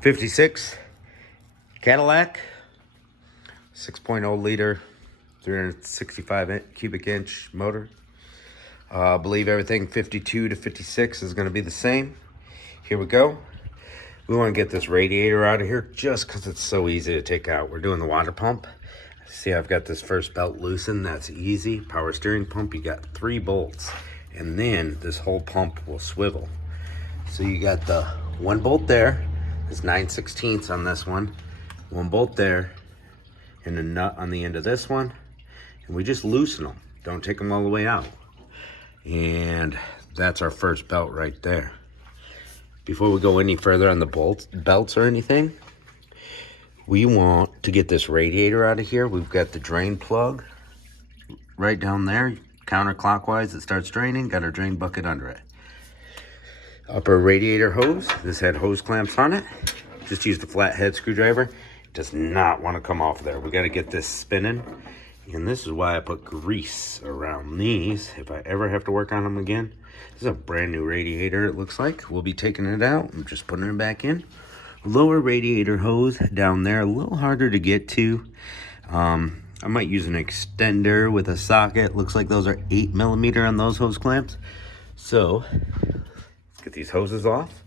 56 Cadillac, 6.0 liter, 365 cubic inch motor. I believe everything 52 to 56 is going to be the same. Here we go. We want to get this radiator out of here just because it's so easy to take out. We're doing the water pump. See, I've got this first belt loosened. That's easy. Power steering pump, you got 3 bolts. And then this whole pump will swivel. So you got the 1 bolt there. There's 9/16 on this one. 1 bolt there. And a nut on the end of this one. And we just loosen them. Don't take them all the way out. And that's our first belt right there. Before we go any further on the belts or anything, we want to get this radiator out of here. We've got the drain plug right down there. Counterclockwise, it starts draining. Got our drain bucket under it. Upper radiator hose. This had hose clamps on it. Just use the flathead screwdriver. It does not want to come off there. We got to get this spinning. And this is why I put grease around these if I ever have to work on them again. This is a brand new radiator, it looks like. We'll be taking it out. I'm just putting it back in. Lower radiator hose down there, a little harder to get to. I might use an extender with a socket. Looks like those are 8mm on those hose clamps. So let's get these hoses off.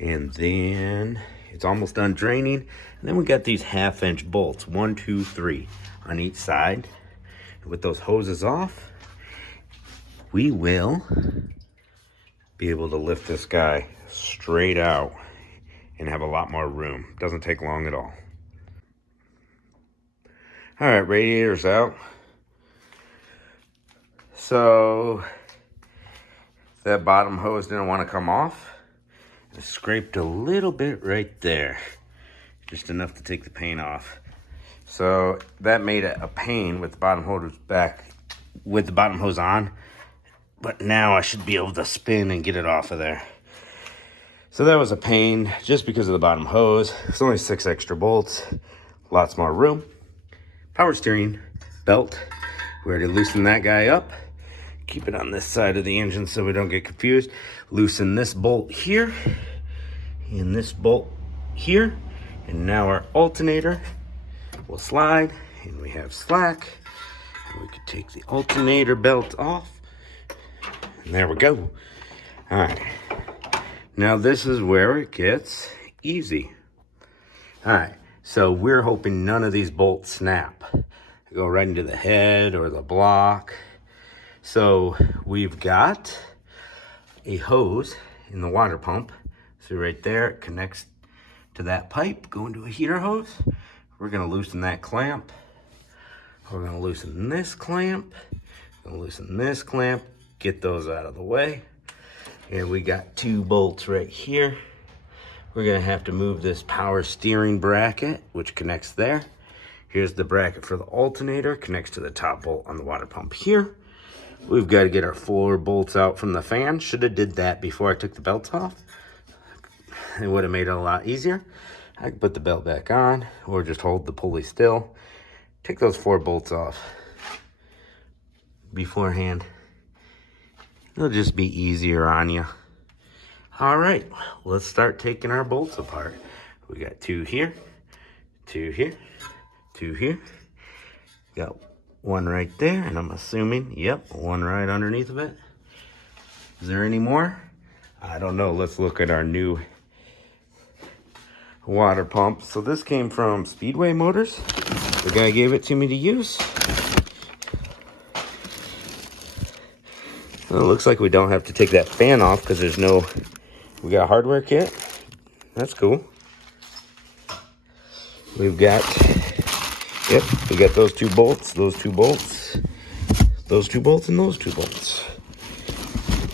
And then it's almost done draining. And then we got these 1/2-inch bolts, 1, 2, 3 on each side. With those hoses off, we will be able to lift this guy straight out and have a lot more room. Doesn't take long at all. All right, radiator's out. So that bottom hose didn't want to come off. I scraped a little bit right there, just enough to take the paint off. So that made it a pain with the bottom hose on. But now I should be able to spin and get it off of there. So that was a pain just because of the bottom hose. It's only 6 extra bolts. Lots more room. Power steering belt. We already loosened that guy up. Keep it on this side of the engine so we don't get confused. Loosen this bolt here. And this bolt here. And now our alternator will slide. And we have slack. And we can take the alternator belt off. And there we go. All right. Now this is where it gets easy. All right. So we're hoping none of these bolts snap. They go right into the head or the block. So we've got a hose in the water pump. So right there, it connects to that pipe going to a heater hose. We're going to loosen that clamp. We're going to loosen this clamp. Going to loosen this clamp. Get those out of the way. And we got 2 bolts right here. We're going to have to move this power steering bracket, which connects there. Here's the bracket for the alternator, connects to the top bolt on the water pump here. We've got to get our 4 bolts out from the fan. Should have did that before I took the belts off. It would have made it a lot easier. I could put the belt back on or just hold the pulley still. Take those 4 bolts off beforehand. It'll just be easier on you. All right, let's start taking our bolts apart. We got 2 here, 2 here, 2 here. Got 1 right there, and I'm assuming, yep, 1 right underneath of it. Is there any more? I don't know. Let's look at our new water pump. So this came from Speedway Motors. The guy gave it to me to use. Well, it looks like we don't have to take that fan off because there's no, we got a hardware kit. That's cool. We've got, yep, we got those 2 bolts, those 2 bolts, those 2 bolts, and those 2 bolts.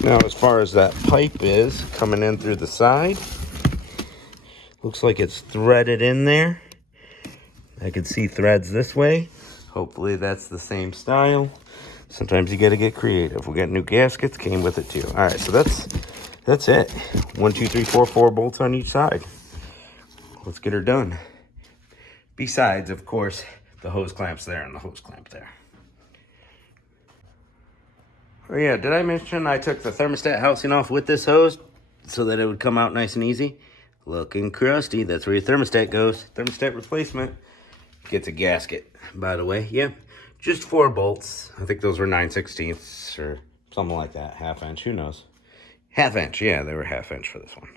Now, as far as that pipe is coming in through the side, looks like it's threaded in there. I can see threads this way. Hopefully that's the same style. Sometimes you got to get creative. We got new gaskets, came with it too. All right, so that's it. 1, 2, 3, 4, 4 bolts on each side. Let's get her done. Besides, of course, the hose clamps there and the hose clamp there. Oh yeah, did I mention I took the thermostat housing off with this hose so that it would come out nice and easy? Looking crusty. That's where your thermostat goes. Thermostat replacement. Gets a gasket, by the way. Yep. Just 4 bolts. I think those were 9/16 or something like that. Half inch. Who knows? Half inch. Yeah, they were half inch for this one.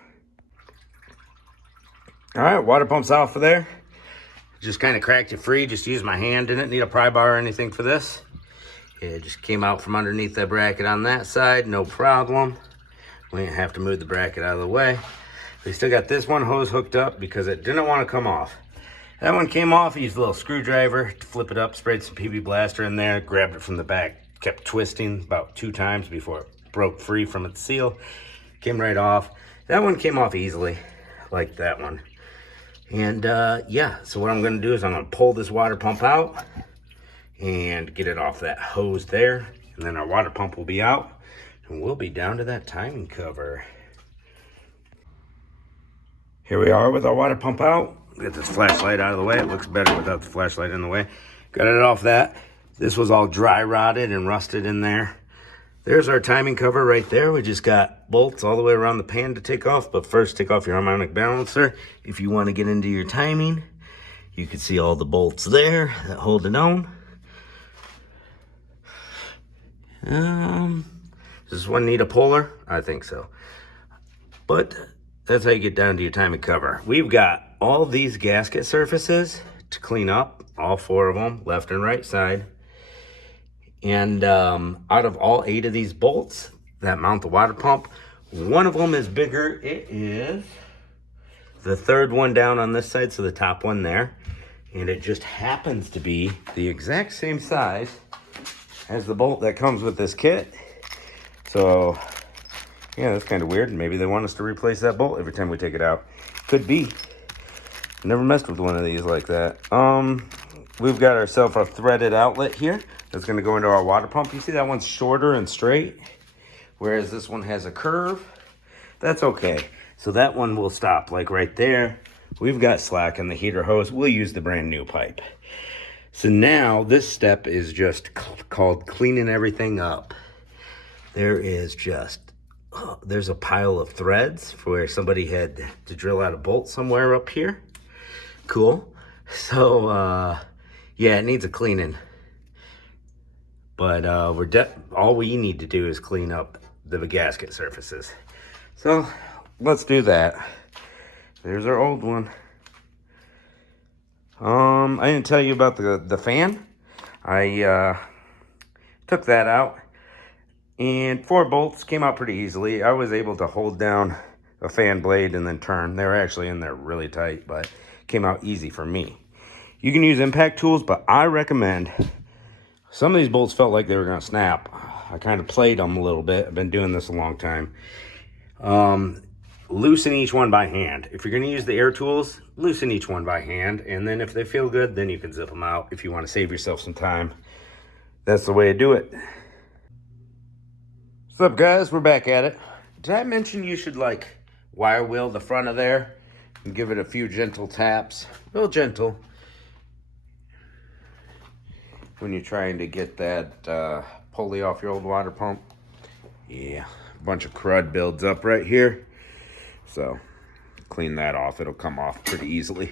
All right. Water pump's off of there. Just kind of cracked it free. Just used my hand. Didn't need a pry bar or anything for this. It just came out from underneath that bracket on that side. No problem. We didn't have to move the bracket out of the way. We still got this one hose hooked up because it didn't want to come off. That one came off. I used a little screwdriver to flip it up, sprayed some PB Blaster in there, grabbed it from the back, kept twisting about 2 times before it broke free from its seal. Came right off. That one came off easily, like that one. And yeah, so what I'm gonna do is I'm gonna pull this water pump out and get it off that hose there. And then our water pump will be out and we'll be down to that timing cover. Here we are with our water pump out. Get this flashlight out of the way. It looks better without the flashlight in the way. Got it off that. This was all dry rotted and rusted in there. There's our timing cover right there. We just got bolts all the way around the pan to take off. But first, take off your harmonic balancer. If you want to get into your timing, you can see all the bolts there that hold it on. Does this one need a puller? I think so. But that's how you get down to your timing cover. We've got all these gasket surfaces to clean up, all 4 of them, left and right side. And out of all 8 of these bolts that mount the water pump, one of them is bigger. It is the 3rd one down on this side, so the top one there. And it just happens to be the exact same size as the bolt that comes with this kit. So yeah, that's kind of weird. Maybe they want us to replace that bolt every time we take it out. Could be. Never messed with one of these like that. We've got ourselves a threaded outlet here that's going to go into our water pump. You see that one's shorter and straight, whereas this one has a curve. That's okay. So that one will stop like right there. We've got slack in the heater hose. We'll use the brand new pipe. So now this step is just called cleaning everything up. There is just, there's a pile of threads for where somebody had to drill out a bolt somewhere up here. Cool. So, yeah, it needs a cleaning. But all we need to do is clean up the gasket surfaces. So let's do that. There's our old one. I didn't tell you about the fan. I took that out. And 4 bolts came out pretty easily. I was able to hold down a fan blade and then turn. They were actually in there really tight, but came out easy for me. You can use impact tools, but I recommend, some of these bolts felt like they were gonna snap. I kind of played them a little bit. I've been doing this a long time. Loosen each one by hand. If you're gonna use the air tools, loosen each one by hand. And then if they feel good, then you can zip them out if you wanna save yourself some time. That's the way to do it. What's up, guys? We're back at it. Did I mention you should like wire wheel the front of there and give it a few gentle taps? Real gentle. When you're trying to get that pulley off your old water pump. Yeah, a bunch of crud builds up right here. So clean that off. It'll come off pretty easily.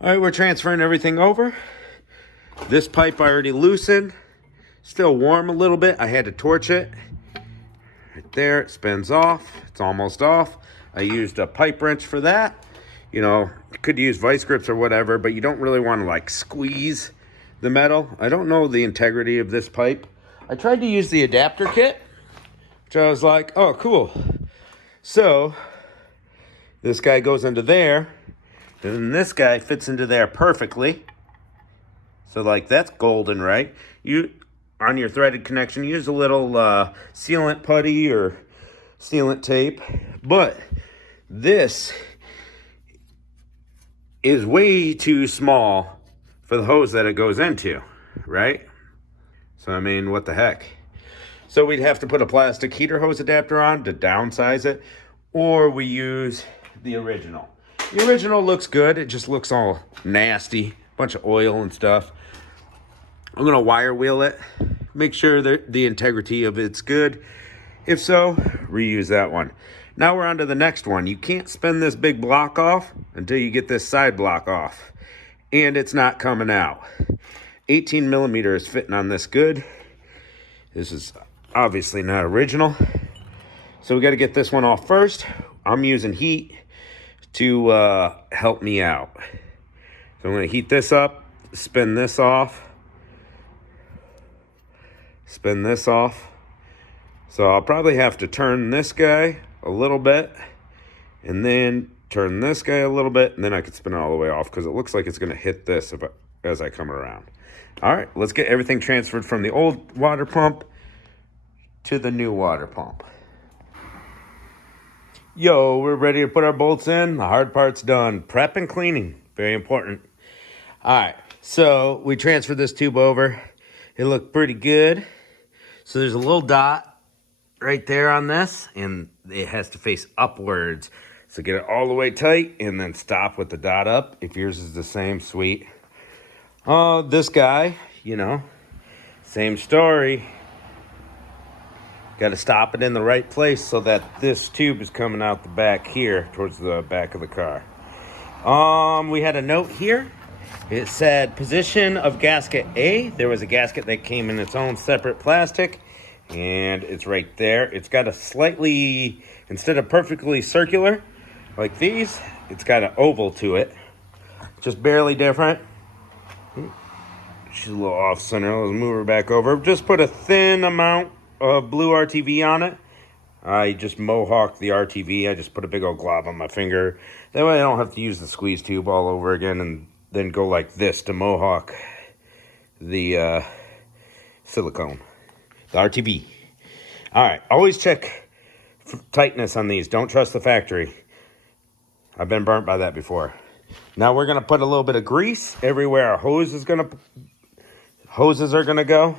All right, we're transferring everything over. This pipe I already loosened. Still warm a little bit. I had to torch it. Right there, it spins off. It's almost off. I used a pipe wrench for that. You know, you could use vice grips or whatever, but you don't really want to like squeeze the metal. I don't know the integrity of this pipe. I tried to use the adapter kit, which I was like, oh, cool. So this guy goes into there, and then this guy fits into there perfectly. So like that's golden, right? You, on your threaded connection, use a little sealant putty or sealant tape. But this is way too small for the hose that it goes into, right? So, I mean, what the heck? So we'd have to put a plastic heater hose adapter on to downsize it, or we use the original. The original looks good. It just looks all nasty, bunch of oil and stuff. I'm gonna wire wheel it, make sure that the integrity of it's good. If so, reuse that one. Now we're on to the next one. You can't spin this big block off until you get this side block off. And it's not coming out. 18 millimeter is fitting on this good. This is obviously not original. So we got to get this one off first. I'm using heat to help me out. So I'm going to heat this up, spin this off, spin this off. So I'll probably have to turn this guy a little bit and then turn this guy a little bit, and then I could spin it all the way off because it looks like it's going to hit this as I come around. All right, let's get everything transferred from the old water pump to the new water pump. Yo, we're ready to put our bolts in. The hard part's done. Prep and cleaning, very important. All right, so we transferred this tube over. It looked pretty good. So there's a little dot right there on this, and it has to face upwards. So get it all the way tight and then stop with the dot up. If yours is the same, sweet. This guy, you know, same story. Got to stop it in the right place so that this tube is coming out the back here towards the back of the car. We had a note here. It said position of gasket A. There was a gasket that came in its own separate plastic, and it's right there. It's got a slightly, instead of perfectly circular like these, it's got an oval to it. Just barely different. She's a little off center. Let's move her back over. Just put a thin amount of blue RTV on it. I just mohawked the RTV. I just put a big old glob on my finger. That way I don't have to use the squeeze tube all over again and then go like this to mohawk the silicone, the RTV. All right, always check tightness on these. Don't trust the factory. I've been burnt by that before. Now we're gonna put a little bit of grease everywhere our hoses are gonna go.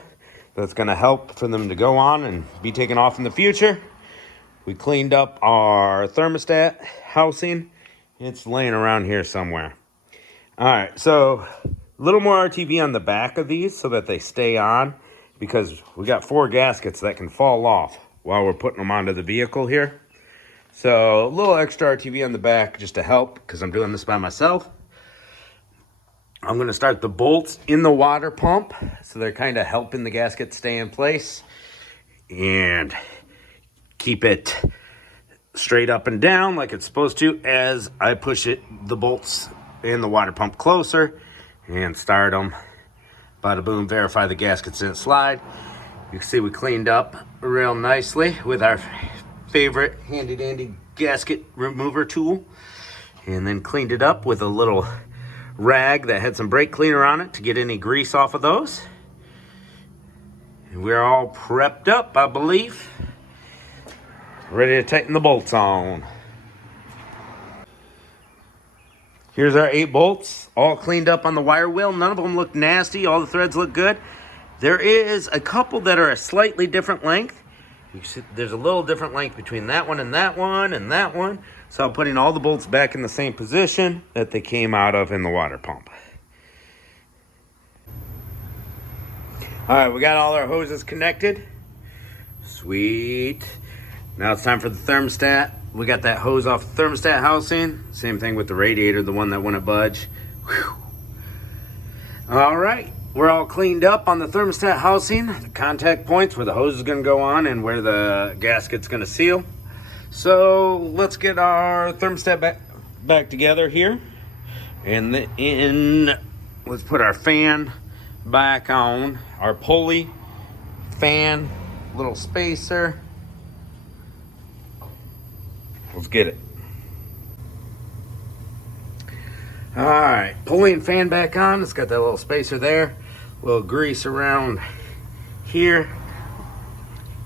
That's gonna help for them to go on and be taken off in the future. We cleaned up our thermostat housing. It's laying around here somewhere. All right, so a little more RTV on the back of these so that they stay on, because we got 4 gaskets that can fall off while we're putting them onto the vehicle here. So a little extra RTV on the back just to help, because I'm doing this by myself. I'm going to start the bolts in the water pump, so they're kind of helping the gasket stay in place and keep it straight up and down like it's supposed to as I push the bolts in the water pump closer and start them. Bada boom, verify the gaskets didn't slide. You can see we cleaned up real nicely with our favorite handy dandy gasket remover tool, and then cleaned it up with a little rag that had some brake cleaner on it to get any grease off of those. And we're all prepped up, I believe. Ready to tighten the bolts on. Here's our 8 bolts, all cleaned up on the wire wheel. None of them look nasty. All the threads look good. There is a couple that are a slightly different length. You see, there's a little different length between that one and that one and that one. So I'm putting all the bolts back in the same position that they came out of in the water pump. All right, we got all our hoses connected. Sweet. Now it's time for the thermostat. We got that hose off the thermostat housing. Same thing with the radiator, the one that wouldn't budge. Whew. All right, we're all cleaned up on the thermostat housing, the contact points where the hose is gonna go on and where the gasket's gonna seal. So let's get our thermostat back together here. And then let's put our fan back on, our pulley, fan, little spacer. Let's get it. All right, pulley and fan back on. It's got that little spacer there. A little grease around here.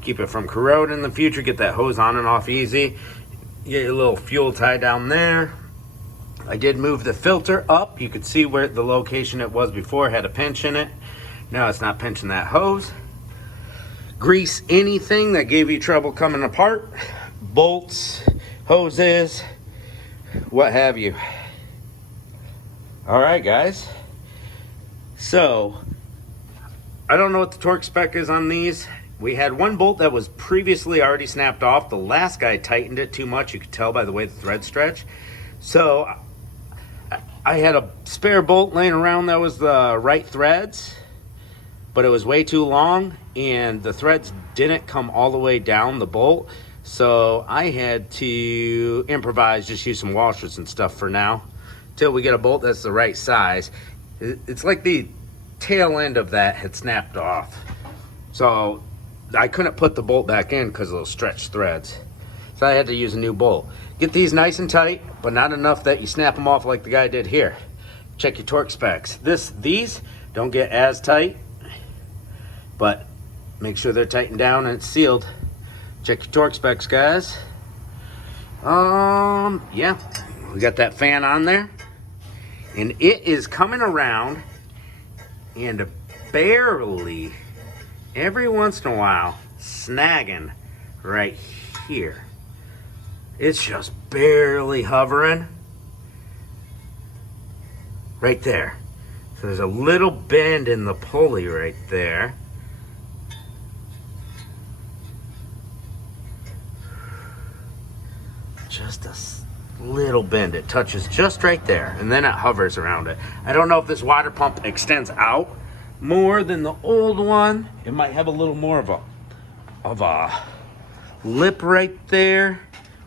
Keep it from corroding in the future. Get that hose on and off easy. Get your little fuel tie down there. I did move the filter up. You could see where the location it was before had a pinch in it. Now it's not pinching that hose. Grease anything that gave you trouble coming apart. Bolts, hoses, what have you. All right, guys. So, I don't know what the torque spec is on these. we had one bolt that was previously already snapped off. The last guy tightened it too much. You could tell by the way the thread stretched. So I had a spare bolt laying around that was the right threads, but it was way too long and the threads didn't come all the way down the bolt. So I had to improvise, just use some washers and stuff for now, till we get a bolt that's the right size. It's like the tail end of that had snapped off. So I couldn't put the bolt back in because of those stretched threads. So I had to use a new bolt. Get these nice and tight, but not enough that you snap them off like the guy did here. Check your torque specs. These don't get as tight, but make sure they're tightened down and it's sealed. Check your torque specs, guys. Yeah, we got that fan on there, and it is coming around and barely, every once in a while, snagging right here. It's just barely hovering right there. So there's a little bend in the pulley right there. Just a little bend. It touches just right there, and then it hovers around it. I don't know if this water pump extends out more than the old one. It might have a little more of a lip right there,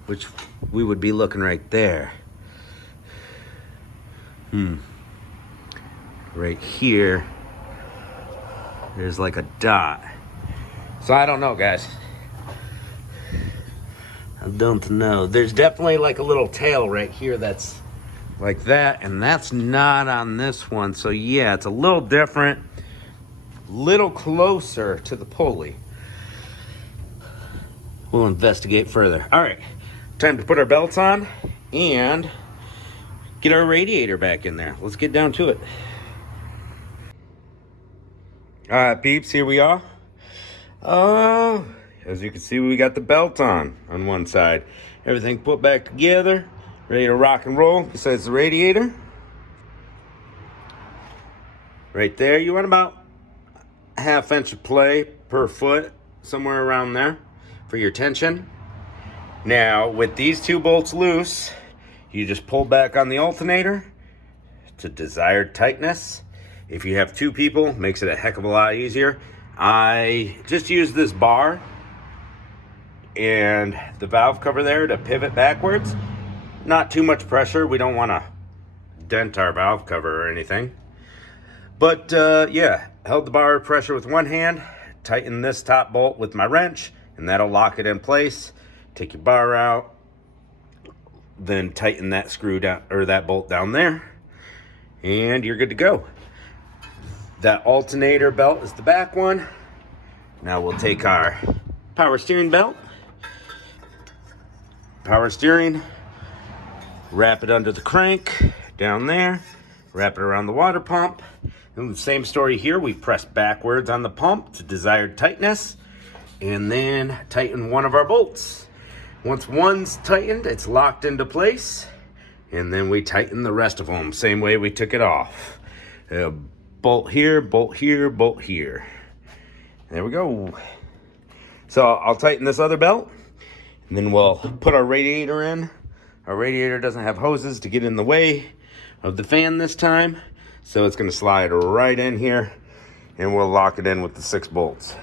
which we would be looking right there. Right here, there's like a dot. So I don't know, guys. I don't know. There's definitely like a little tail right here that's like that, and that's not on this one. So yeah, it's a little different, little closer to the pulley. We'll investigate further. All right, time to put our belts on and get our radiator back in there. Let's get down to it. All right, peeps, here we are. As you can see, we got the belt on one side. Everything put back together, ready to rock and roll, besides the radiator. Right there, you want about a ½ inch of play per foot, somewhere around there, for your tension. Now, with these two bolts loose, you just pull back on the alternator to desired tightness. If you have two people, makes it a heck of a lot easier. I just use this bar and the valve cover there to pivot backwards. Not too much pressure. We don't want to dent our valve cover or anything. But yeah, held the bar pressure with one hand, tighten this top bolt with my wrench, and that'll lock it in place. Take your bar out, then tighten that screw down, or that bolt down there, and you're good to go. That alternator belt is the back one. Now we'll take our power steering belt, power steering, wrap it under the crank down there, wrap it around the water pump. And the same story here, we press backwards on the pump to desired tightness, and then tighten one of our bolts. Once one's tightened, it's locked into place, and then we tighten the rest of them same way we took it off. Bolt here, bolt here, bolt here. There we go. So I'll tighten this other belt, and then we'll put our radiator in. Our radiator doesn't have hoses to get in the way of the fan this time, so it's going to slide right in here, and we'll lock it in with the 6 bolts.